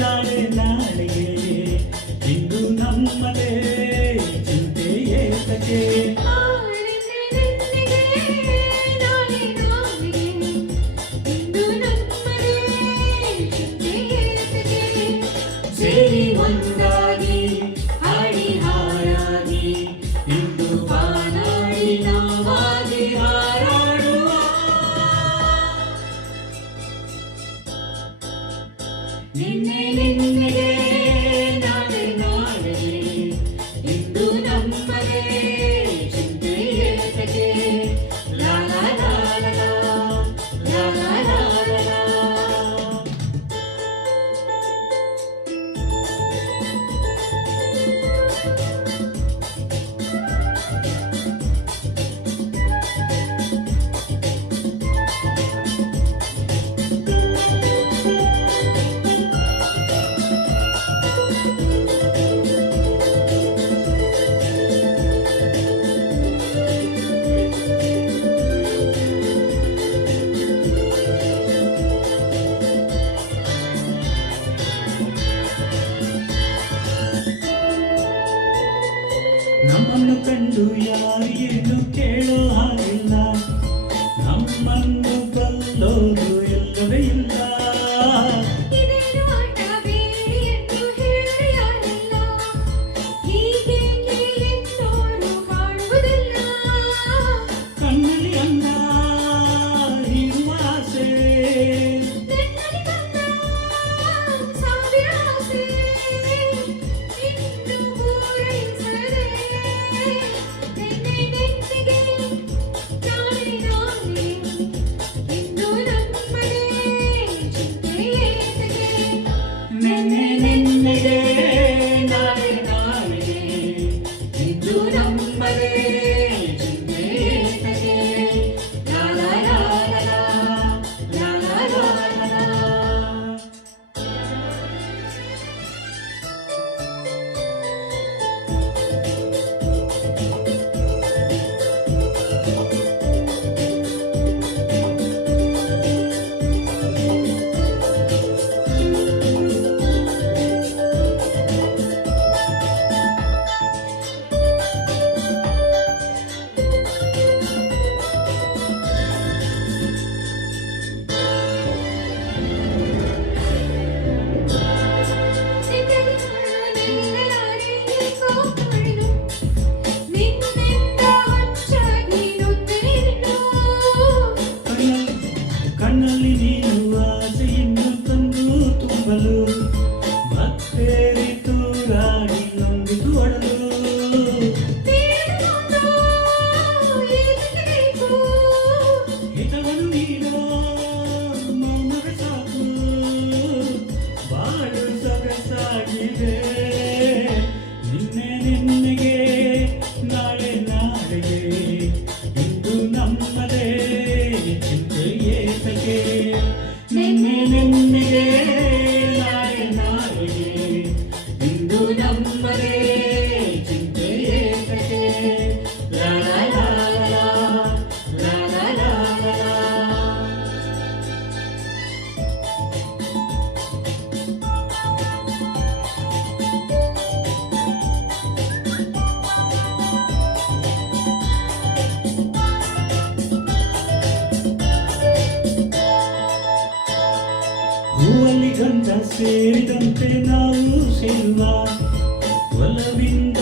ನಾಳೆ ನಾಳೆಗೆ ಇಂದು ನಮ್ಮದೇ ಚಿಂತೆ ಏತಕ್ಕೆ ಸೇರಿ ಒಂದಾಗಿ ಹಾಡಿ ಹಾಯಾಗಿ ಇಂದು ಬಾನಾಡಿ ನಾವಾಗಿ ಹಾರಾಡುವ ನಿನ್ನೆ ನಿನ್ನೆಗೆ ನಾಳೆ ನಾಳೆಗೆ ಇಂದು ನಮ್ಮದೇ ಚಿಂತೆ ಏತಕ್ಕೆ ಲಾ ಲಾ ಲಾ ಲಾ ಲಾ ಲಾ ಲಾ ಲಾ ಲಾ. ನಮ್ಮನ್ನು ಕಂಡು ಯಾರು ಏನು ಕೇಳೋ ಹಾಗಿಲ್ಲ, ನಮ್ಮನ್ನು ಬಲ್ಲೋರು ಎಲ್ಲವೇ ಇಲ್ಲ. ಕಣ್ಣಲ್ಲಿ ಅನ್ನ ಇರುವ ಆಸೆ ನೆನ್ನೆ ನೆನ್ನೆಗೆ ನಾಳೆ ನಾಳೆಗೆ ಇಂದು ನಮ್ಮದೇ ಚಿಂತೆ ಏತಕ್ಕೆ ಲಾ ಲಾ ಲಾ ಲಾ ಲಾ ಲಾ ಲಾ ಲಾ. ಕಣ್ಣಲ್ಲಿ ನೀನು ಆಸೆಯನ್ನು ತಂದು ತುಂಬಲು ಮತ್ತೇರಿ ತೂರಾಡಿ ನೊಂದಿತು ಒಡಲು ಹಿತವನ್ನು ನೀಡೋ ಮೌನವೇ ಸಾಕು ಬಾಳು ಸೊಗಸಾಗಿದೆ. ನಿನ್ನೆ ನಿನ್ನೆಗೆ ನಾಳೆ ನಾಳೆಗೆ ಇಂದು ನಮ್ಮದೇ ಚಿಂತೆ ಏತಕ್ಕೆ ನಿನ್ನೆ ನಿನ್ನೆಗೆ ನಾಳೆ ನಾಳೆಗೆ ಇಂದು ನಮ್ಮದೇ ಚಿಂತೆ ಏತಕ್ಕೆ ಲಾ ಲಾ ಲಾ ಲಾ ಲಾ ಲಾ ಲಾ ಲಾ. ಹೂವಲ್ಲಿ ಗಂಧ ಸೇರಿದಂತೆ ನಾವು ಸೇರುವ ಒಲವಿಂದ